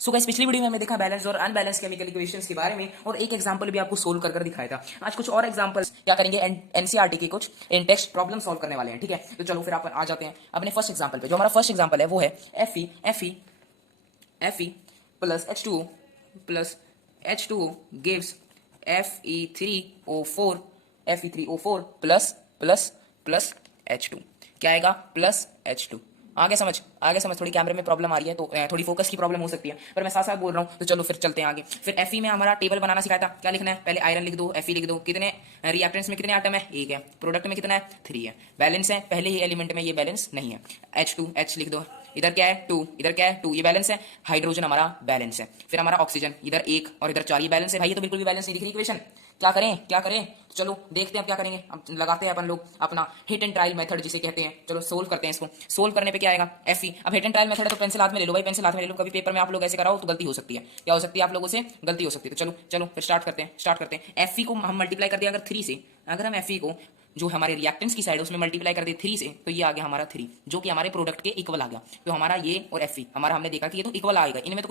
So guys पिछली video में हमने देखा बैलेंस और अनबैलेंस केमिकल इक्वेशंस के बारे में और एक एग्जांपल भी आपको सोल्व कर दिखाया था। आज कुछ और एग्जांपल्स क्या करेंगे एनसीईआरटी के कुछ इन टेक्स्ट प्रॉब्लम सॉल्व करने वाले हैं। ठीक है, तो चलो फिर आप आ जाते हैं अपने फर्स्ट एग्जांपल पे। जो हमारा फर्स्ट एग्जांपल है वो है Fe plus H2O plus H2O gives Fe3O4 plus plus plus H2। क्या आएगा? Plus H2। आगे समझ। थोड़ी कैमरे में प्रॉब्लम आ रही है तो थोड़ी फोकस की प्रॉब्लम हो सकती है, पर मैं साथ साथ बोल रहा हूँ। तो चलो फिर चलते हैं आगे। फिर Fe में हमारा टेबल बनाना सिखाया था। क्या लिखना है? पहले आयरन लिख दो, Fe लिख दो। कितने रिएक्टेंट्स में कितने आटम है? एक है। प्रोडक्ट में कितना है? 3 है। बैलेंस है, पहले ही एलिमेंट में ये बैलेंस नहीं है। H2 H लिख दो। इधर क्या है? 2, इधर क्या है? 2, ये बैलेंस है। हाइड्रोजन हमारा बैलेंस है। फिर हमारा ऑक्सीजन इधर 1 और इधर 4, ये बैलेंस है। भाई ये तो बिल्कुल भी बैलेंस नहीं दिख रही इक्वेशन। क्या करें? तो चलो देखते हैं अब क्या करेंगे। अब लगाते हैं अपन लोग अपना हिट एंड ट्रायल मेथड जिसे कहते हैं। चलो सोल्व करते हैं इसको। सोल्व करने पे क्या आएगा? Fe। अब हिट एंड ट्रायल मेथड है तो पेंसिल हाथ में ले लो भाई, पेंसिल हाथ में ले लो। कभी पेपर में आप लोग ऐसे कराओ तो गलती हो सकती है। क्या हो सकती है? आप लोगों से गलती हो सकती है। तो चलो फिर स्टार्ट करते हैं। Fe को हम मल्टीप्लाई कर दिया अगर 3 से, अगर हम Fe को जो हमारे रिएक्टेंट्स की साइड है उसमें मल्टीप्लाई कर दे 3 से, तो ये आ गया हमारा 3, जो कि हमारे प्रोडक्ट के इक्वल आ गया। तो हमारा ये और Fe हमारा हमने देखा कि ये तो इक्वल आएगा। इनमें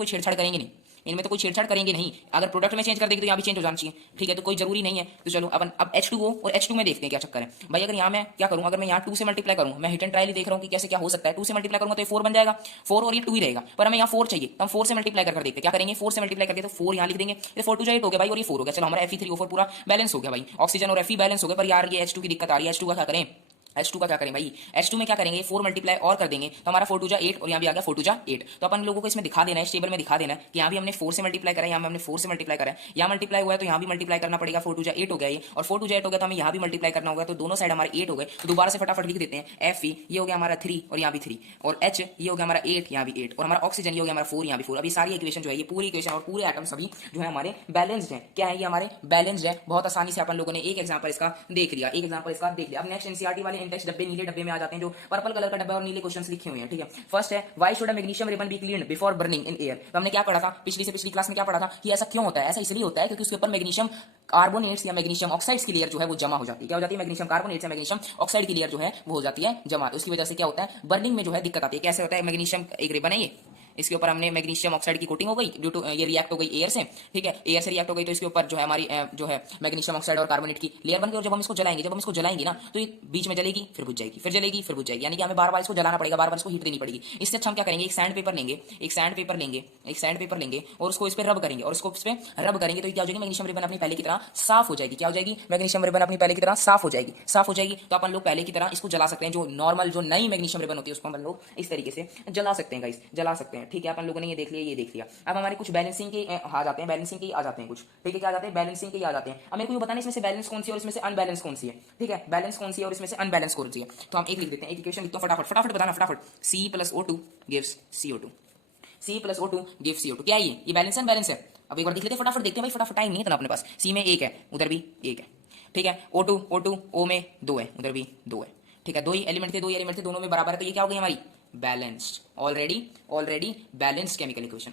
तो कोई छेड़छाड़ करेंगे नहीं। अगर प्रोडक्ट में चेंज कर देंगे तो यहाँ भी चेंज हो जाना चाहिए। ठीक है, तो कोई जरूरी नहीं है। तो चलो अपन अब H2O और H2 में देखते हैं क्या चक्कर है भाई। अगर यहाँ मैं क्या करूँ, अगर मैं यहाँ 2 से मल्टीप्लाई करूँ, मैं हिट एंड ट्रायल ही देख रहा हूँ कि कैसे क्या हो सकता है। 2 से मल्टीप्लाई करूँगा तो ये 4 बन जाएगा, 4 और ये 2 ही रहेगा। पर हमें यहाँ 4 चाहिए, तो हम 4 से मल्टीप्लाई कर देखते हैं क्या करेंगे। 4 से मल्टीप्लाई करके तो 4 यहाँ लिख देंगे, 4 2 8 हो गया भाई, और ये 4 हो गया। चलो हमारा Fe3O4 पूरा बैलेंस हो गया भाई। ऑक्सीजन और Fe बैलेंस हो गए। पर यार ये H2 की दिक्कत आ रही है। H2 का क्या करें? H2 का क्या करें भाई? H2 में क्या करेंगे? 4 मल्टीप्लाई और कर देंगे तो हमारा 4 2 8 और यहाँ भी आ गया 4 2 8। तो अपन लोगों को इसमें दिखा देना है, इस टेबल में दिखा देना है कि यहाँ भी हमने 4 से मल्टीप्लाई करा है, यहाँ में हमने 4 से मल्टीप्लाई करा है। यहाँ मल्टीप्लाई हुआ है तो यहाँ भी मल्टीप्लाई करना पड़ेगा। 4 2 8 हो गया ये, और 4 2 8 हो गया तो हमें यहाँ भी मल्टीप्लाई करना होगा। तो दोनों साइड हमारे 8 हो गए। तो दोबारा से फटाफट लिख देते हैं। Fe ये हो गया हमारा 3 और यहाँ भी 3, और H ये हो गया हमारा 8, यहाँ भी 8, और हमारा ऑक्सीजन ये हो गया हमारा 4, यहाँ भी 4। अभी सारी इक्वेशन जो है, ये पूरी इक्वेशन और पूरे एटम सभी जो है हमारे बैलेंस्ड हैं। क्या है? ये हमारे बैलेंस्ड है। बहुत आसानी से अपन लोगों ने एक एग्जांपल इसका देख लिया, अब नेक्स्ट एनसीईआरटी वाले इंडेक्स डब्बे, नीले डब्बे में आ जाते हैं, जो पर्पल कलर का डब्बा और नीले क्वेश्चंस लिखे हुए हैं। ठीक है, फर्स्ट है why should a magnesium ribbon be cleaned before burning in air. तो हमने क्या पढ़ा था पिछली क्लास में? क्या पढ़ा था कि ऐसा क्यों होता है? ऐसा इसलिए होता है क्योंकि उसके ऊपर मैग्नीशियम कार्बोनेट्स या मैग्नीशियम ऑक्साइड्स की लेयर जो है वो जमा हो जाती है। क्या हो जाती है? मैग्नीशियम कार्बोनेट्स या मैग्नीशियम ऑक्साइड की लेयर जो है वो हो जाती है जमा। तो उसकी वजह से क्या होता है? बर्निंग में जो है दिक्कत आती है। कैसे होता है? मैग्नीशियम एक रिबन है, ये इसके ऊपर हमने मैग्नीशियम ऑक्साइड की कोटिंग हो गई, ड्यू टू ये रिएक्ट हो गई एयर से। ठीक है, एयर से रिएक्ट हो गई तो इसके ऊपर जो है हमारी जो है मैग्नीशियम ऑक्साइड और कार्बोनेट की लेयर बन गई। और जब हम इसको जलाएंगे ना तो ये बीच में जलेगी, फिर बुझ जाएगी, फिर जलेगी, फिर बुझ जाएगी। यानी कि हमें बार बार इसको जलाना पड़ेगा, बार बार इसको हीट देनी पड़ेगी। इससे अच्छा हम क्या करेंगे? एक सैंड पेपर लेंगे और उसको इस पर रब करेंगे, तो क्या हो जाएगी? मैग्नीशियम रिबन अपनी पहले की तरह साफ हो जाएगी। क्या हो जाएगी? मैग्नीशियम रिबन अपनी पहले की तरह साफ हो जाएगी। तो अपन लोग पहले की तरह इसको जला सकते हैं। जो नॉर्मल जो नई मैग्नीशियम रिबन होती है उसको अपन लोग इस तरीके से जला सकते हैं गाइस, जला सकते हैं। ठीक है, अपन लोगों ने ये देख लिया। अब हमारे कुछ बैलेंसिंग के आ जाते हैं, कुछ। ठीक है, क्या आ जाते हैं? बैलेंसिंग के आ जाते हैं। अब मेरे को ये बताना है इसमें से बैलेंस कौन सी है और इसमें से अनबैलेंस कौन सी है। ठीक है, बैलेंस कौन सी है और इसमें से अनबैलेंस कौन सी है। तो हम एक लिख देते हैं, एक इक्वेशन लिखते हैं, फटाफट बताना फटाफट। C+O2 gives CO2। C+O2 gives CO2। क्या है ये बैलेंस है अनबैलेंस है? अब एक बार देख लेते हैं, फटाफट देखते हैं भाई, फटाफट। टाइम नहीं है इतना अपने पास। C में 1 है, उधर भी 1 है। ठीक है, O2 O में 2 है, उधर भी 2 है। ठीक है, दो ही एलिमेंट थे, दोनों में बराबर है। तो ये क्या हो गई हमारी? Balanced, already balanced chemical equation.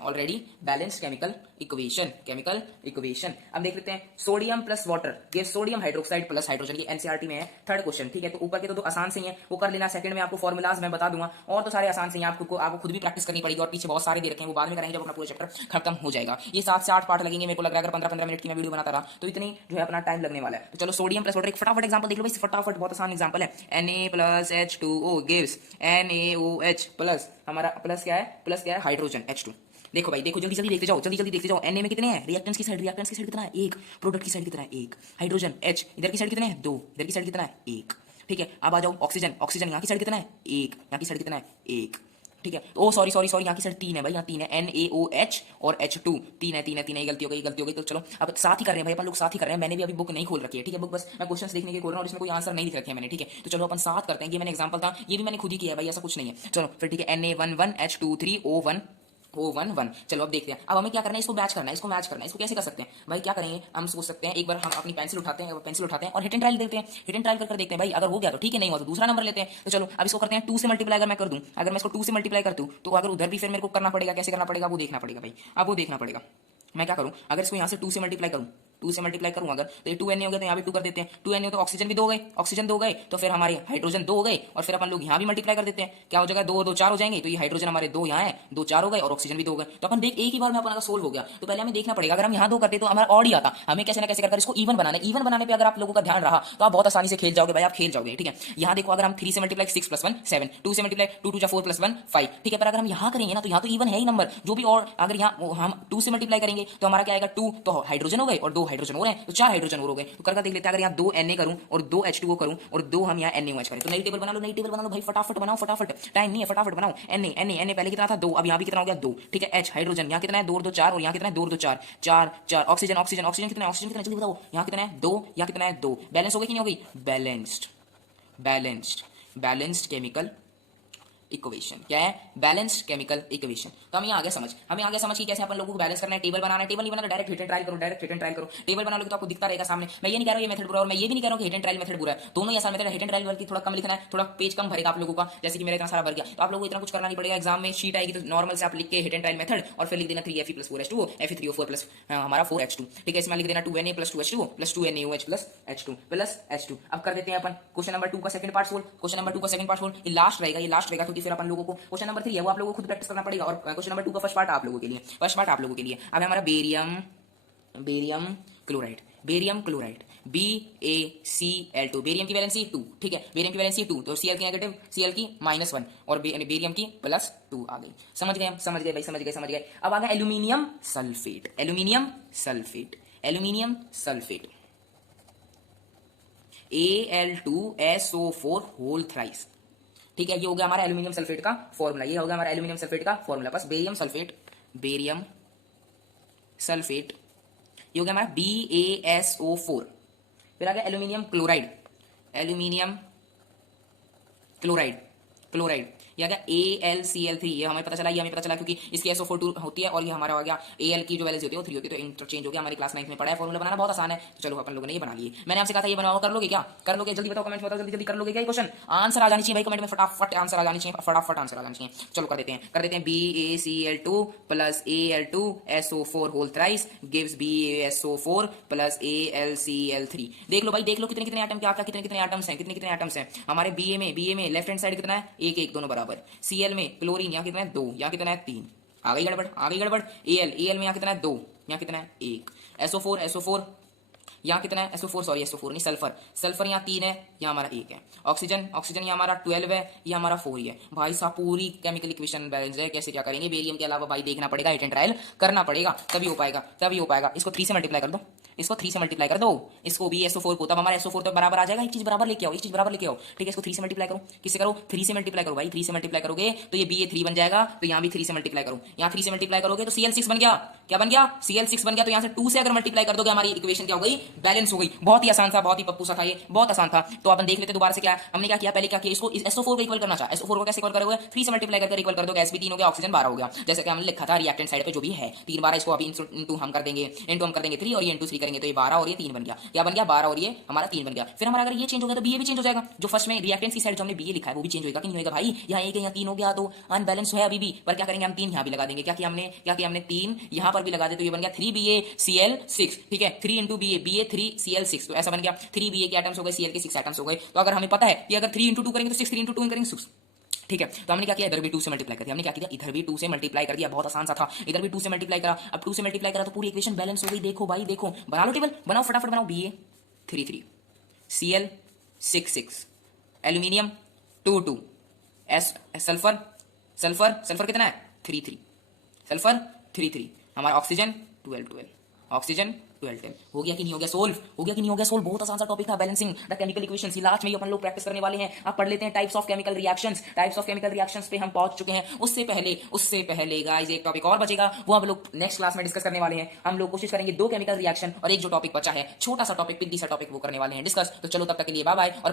अब देख लेते हैं, सोडियम प्लस वाटर ये सोडियम हाइड्रोक्साइड प्लस हाइड्रोजन। ये एनसीईआरटी में है, थर्ड क्वेश्चन। ठीक है, तो ऊपर के तो आसान से ही है, वो कर लेना। सेकंड में आपको फॉर्मुलाज मैं बता दूंगा, और तो सारे आसान से ही आपको खुद भी प्रैक्टिस करनी पड़ेगी। और पीछे बहुत सारे दे रखे हैं, वो बाद में करेंगे जब अपना पूरा चैप्टर खत्म हो जाएगा। ये 7 से 8 पार्ट लगेंगे मेरे को लग रहा है। अगर 15-15 मिनट की मैं वीडियो बनाता रहा तो इतनी जो है अपना टाइम लगने वाला है। तो चलो सोडियम प्लस वाटर एक फटाफट एग्जांपल देख लो भाई, फटाफट, बहुत आसान एग्जांपल है। Na plus H2O gives NaOH plus हमारा प्लस क्या है? Hydrogen H2। देखो भाई, देखो जल्दी देखते जाओ, Na में कितने हैं? रिएक्टेंट्स की साइड कितना है? 1। प्रोडक्ट की साइड कितना है? 1। हाइड्रोजन H इधर की साइड कितने हैं? 2। इधर की साइड कितना है? 1। ठीक है, अब आ जाओ ऑक्सीजन यहाँ की साइड कितना है? 1। यहाँ की साइड कितना है? 1। ठीक है, ओ सॉरी, यहाँ की साइड 3 है भाई, यहाँ 3 है। NaOH और H2 3 है, ये गलती हो गई। तो चलो अब साथ ही कर रहे हैं भाई, अपन लोग साथ ही कर रहे हैं। मैंने भी अभी बुक नहीं खोल रखी है। ठीक है, बुक बस मैं क्वेश्चंस देखने के खोल रहा हूँ और इसमें कोई आंसर नहीं लिख रखे हैं मैंने। ठीक है, तो चलो अपन साथ करते हैं। ये मैंने एग्जांपल था, ये भी मैंने खुद ही किया है भाई, ऐसा कुछ नहीं है। चलो फिर ठीक है, Na11 H23 O11। चलो अब देखते हैं, अब हमें क्या करना है? इसको मैच करना है। इसको कैसे कर सकते हैं भाई? क्या करेंगे? हम सोच सकते हैं, एक बार हम अपनी पेंसिल उठाते हैं और हिट एंड ट्रायल देखते हैं भाई। अगर हो गया तो ठीक है, नहीं हुआ तो दूसरा नंबर लेते हैं। तो चलो अब इसको करते हैं 2 से मल्टीप्लाई। अगर मैं कर दूं, अगर मैं इसको 2 से मल्टीप्लाई करता हूं तो अगर उधर भी फिर मेरे को करना पड़ेगा। कैसे करना पड़ेगा वो देखना पड़ेगा भाई। अब वो देखना पड़ेगा। मैं क्या करूं? अगर इसको यहां से 2 से मल्टीप्लाई करूं 2 से मल्टीप्लाई करूँ अगर तो ये 2Na हो गया, तो यहाँ भी 2 कर देते हैं, 2Na तो ऑक्सीजन भी 2 गए, ऑक्सीजन 2 गए, तो फिर हमारे हाइड्रोजन 2 हो गए, और फिर अपन लोग यहाँ भी मल्टीप्लाई कर देते हैं, क्या हो जाएगा 2 2 4 हो जाएंगे, तो ये हाइड्रोजन हमारे 2 यहाँ है, 2 4 हो गए और ऑक्सीजन भी 2 हो गए। तो अपन देख एक ही बार में अपना सोल्व हो गया। तो पहले हमें देखना पड़ेगा, अगर हम यहाँ 2 करते तो हमारा ऑड ही आता, हमें कैसे ना कैसे कर इसको इवन बनाना है। इवन बनाने पे अगर आप लोगों का ध्यान रहा तो आप बहुत आसानी से खेल जाओगे भाई, आप खेल जाओगे। ठीक है, यहाँ देखो अगर हम 3 से मल्टीप्लाई 6 + 1 7, 2 से मल्टीप्लाई 2 2 जा 4 + 1 5। ठीक है, पर अगर हम यहाँ करेंगे ना तो यहाँ तो इवन है ही नंबर जो भी, और अगर यहाँ हम 2 से मल्टीप्लाई करेंगे तो हमारा क्या आएगा 2, तो हाइड्रोजन हो गए और 2 हाइड्रोजन हो रहे हैं, तो 4 हाइड्रोजन और हो गए। तो करके देख लेते हैं, अगर यहाँ 2 Na करूं और 2 H2O करूं और 2 हम यहाँ NaOH करें, तो नई टेबल बना लो, नई टेबल बना लो भाई, फटाफट बनाओ, फटाफट, टाइम नहीं है, फटाफट बनाओ। Na पहले कितना था 2, अब यहाँ भी कितना हो गया 2। ठीक है, H हाइड्रोजन यहाँ कितना है 2 2 4, और यहाँ कितना है 2 2 4 4 4। ऑक्सीजन ऑक्सीजन ऑक्सीजन कितना है, ऑक्सीजन कितना है जल्दी बताओ, यहाँ कितना है 2, यहाँ कितना है 2। बैलेंस हो गई कि नहीं हो गई, balanced, balanced, balanced chemical equation. क्या है, बैलेंस्ड केमिकल इक्वेशन। तो हमें आगे समझ, हमें आगे समझ कि कैसे अपन लोगों को बैलेंस करना है, टेबल बनाना है। टेबल नहीं बनाना, डायरेक्ट हिट एंड ट्रायल करो, डायरेक्ट हिट एंड ट्रायल करो। टेबल बना लोगे तो आपको दिखता रहेगा सामने। मैं ये नहीं कह रहा हूं ये मेथड बुरा है, और मैं ये भी नहीं कह रहा हूं कि हिट एंड ट्रायल मेथड बुरा है, दोनों ही आसान मेथड है। हिट एंड ट्रायल बल्कि थोड़ा कम लिखना है, थोड़ा पेज कम भरेगा आप लोगों का, जैसे कि मेरा इतना सारा भर गया, तो आप लोगों को इतना कुछ करना नहीं पड़ेगा। एग्जाम में शीट आएगी तो नॉर्मल से आप लिख के हिट एंड ट्रायल मेथड और फिर लिख देना 3Fe + 4H2O, Fe3O4 प्लस हमारा 4H2। ठीक है, इसमें लिख देना 2Na + 2H2O + 2NaOH + H2 + H2। अब कर देते हैं अपन क्वेश्चन नंबर 2 का second part solve. Question number 2 का सेकंड पार्ट सोल्व, ये लास्ट रहेगा, ये लास्ट रहेगा, क्योंकि फिर अपन लोगों को क्वेश्चन नंबर 3 है वो आप लोगों को खुद प्रैक्टिस करना पड़ेगा, और क्वेश्चन नंबर 2 का फर्स्ट पार्ट आप लोगों के लिए, फर्स्ट पार्ट आप लोगों के लिए। अब हमारा barium, barium chloride, barium chloride BaCl2, barium की वैलेंसी 2। ठीक है, बेरियम की वैलेंसी 2, तो Cl की नेगेटिव, Cl की -1 और बेरियम की +2 आ गई। समझ गए हम, समझ गए भाई, समझ गए, समझ गए। अब आ गया aluminium sulphate, aluminium sulphate, aluminium sulphate Al2SO4 whole thrice. ठीक है, ये हो गया हमारा एल्यूमिनियम सल्फेट का फॉर्मूला, ये हो गया हमारा एल्यूमिनियम सल्फेट का फॉर्मूला। बस बेरियम सल्फेट, बेरियम सल्फेट, ये हो गया हमारा BaSO4। फिर आ गया aluminium chloride, aluminium chloride, chloride, ये आ गया AlCl3। ये हमें पता चला, ये हमें पता चला क्योंकि इसकी SO4 होती है और ये हमारा आ गया Al की जो वैलेंसी होती है वो 3 होती है, तो इंटरचेंज हो गया। हमारी क्लास 9 में पढ़ा है, फॉर्मूला बनाना बहुत आसान है, तो चलो अपन लोगों ने ये बना लिए। मैंने आपसे कहा था ये बनाओ, कर लोगे क्या, कर लोगे, जल्दी बताओ, कमेंट में बताओ, जल्दी जल्दी कर लोगे क्या, क्वेश्चन आंसर आ जानी चाहिए भाई, कमेंट में फटाफट आंसर आ जानी चाहिए, फटाफट आंसर आ जानी चाहिए। चलो कर देते हैं, कर देते हैं। BaCl2 + Al2SO4 whole thrice gives BaSO4 + AlCl3। देख लो भाई, देख लो कितने कितने एटम, क्या क्या कितने कितने एटम्स हैं, कितने कितने एटम्स हैं हमारे BA में लेफ्ट हैंड साइड कितना है 1 1 दोनों बराबर। Cl में क्लोरीन यहाँ कितना है 2, यहाँ कितना है 3, आ गई गड़बड़, आ गई गड़बड़। Al में यहाँ कितना है 2, यहाँ कितना है 1। SO4 यहाँ कितना है SO4, सॉरी SO4 नहीं, सल्फर, सल्फर यहाँ 3 है, यहाँ हमारा 1 है। ऑक्सीजन, ऑक्सीजन यहाँ हमारा 12 है, ये हमारा 4 ही है। भाई साहब पूरी केमिकल इक्वेशन बैलेंस है, कैसे क्या करेंगे। बेरियम के अलावा भाई देखना पड़ेगा, हिट एंड ट्रायल करना पड़ेगा, तभी हो पाएगा, तभी हो पाएगा। इसको 3 से मल्टीप्लाई कर दो, इसको 3 से मल्टीप्लाई कर दो, इसको भी SO4 को, तब हमारा SO4 तो बराबर आ जाएगा। एक चीज बराबर लेके आओ, एक चीज बराबर लेके आओ। ठीक है, इसको 3 से मल्टीप्लाई करो, किससे करो 3 से मल्टीप्लाई करो भाई, 3 से मल्टीप्लाई करोगे तो ये BA3 बन जाएगा, तो यहाँ भी 3 से मल्टीप्लाई करो, यहाँ 3 से मल्टीप्लाई करोगे तो Cl6 बन गया, क्या बन गया Cl6 बन गया। तो यहाँ से 2 से अगर मल्टीप्लाई कर दोगे हमारी इक्वेशन क्या हो गई, बैलेंस हो गई। बहुत ही आसान था, बहुत ही पप्पू सा था, ये बहुत आसान था। तो अपन देख लेते दोबारा से क्या हमने क्या किया, पहले क्या किया, इसको SO4 को इक्वल करना चाहा, SO4 को कैसे इक्वल करोगे, 3 से मल्टीप्लाई करके इक्वल कर दोगे, Sp3 हो गया, ऑक्सीजन 12 हो गया, जैसे कि हमने लिखा था रिएक्टेंट साइड पे जो भी है 3 12। इसको अभी इंटू हम कर देंगे, इंटू हम कर देंगे 3 और ये इंटू 3 करेंगे तो ये 12 और ये 3 बन गया, क्या बन गया 12 और ये हमारा 3 बन गया। फिर हमारा अगर ये चेंज हो गया तो BA भी चेंज हो जाएगा, जो फर्स्ट में रिएक्टेंट की साइड जो हमने BA लिखा है वो भी चेंज होगा कि नहीं होगा भाई। यहाँ 1 यहाँ 3 हो गया तो अनबैलेंस है अभी भी, पर क्या करेंगे हम 3 यहाँ भी लगा देंगे, क्या किया हमने 3 यहाँ पर भी लगा दे, तो ये बन गया 3BaCl6। ठीक है, 3 × BA3Cl6, तो ऐसा बन गया 3BA के एटम्स हो गए, Cl के 6 एटम्स हो गए। तो अगर हमें पता है कि अगर 3 × 2 करेंगे तो 6, 3 × 2 करेंगे 6। ठीक है, तो हमने क्या किया, इधर भी 2 से मल्टीप्लाई कर दिया, हमने क्या किया इधर भी 2 से मल्टीप्लाई कर दिया, बहुत आसान सा था। इधर भी 2 से मल्टीप्लाई करा, अब 2 से मल्टीप्लाई करा तो पूरी इक्वेशन बैलेंस हो गई। देखो भाई देखो, बना लो टेबल, बनाओ फटाफट बनाओ। BA33 Cl6 aluminium 2 sulphur, sulphur कितना है 3 सल्फर 3 हमारा ऑक्सीजन 12 ऑक्सीजन 12 हो गया कि नहीं हो गया सोल्व, हो गया कि नहीं हो गया सोल्व। बहुत आसान सा टॉपिक था, balancing the chemical equations. Last में ही अपन लोग प्रैक्टिस करने वाले हैं। आप पढ़ लेते हैं types of chemical reactions, types of chemical reactions पे हम पहुंच चुके हैं। उससे पहले गाइस एक टॉपिक और बचेगा, वो हम लोग नेक्स्ट क्लास में डिस्कस करने वाले हैं। हम लोग कोशिश करेंगे 2 केमिकल रिएक्शन और एक जो टॉपिक बचा है छोटा सा टॉपिक, पिद्दी सा टॉपिक, वो करने वाले हैं डिस्कस। तो चलो तब तक के लिए बाय बाय। और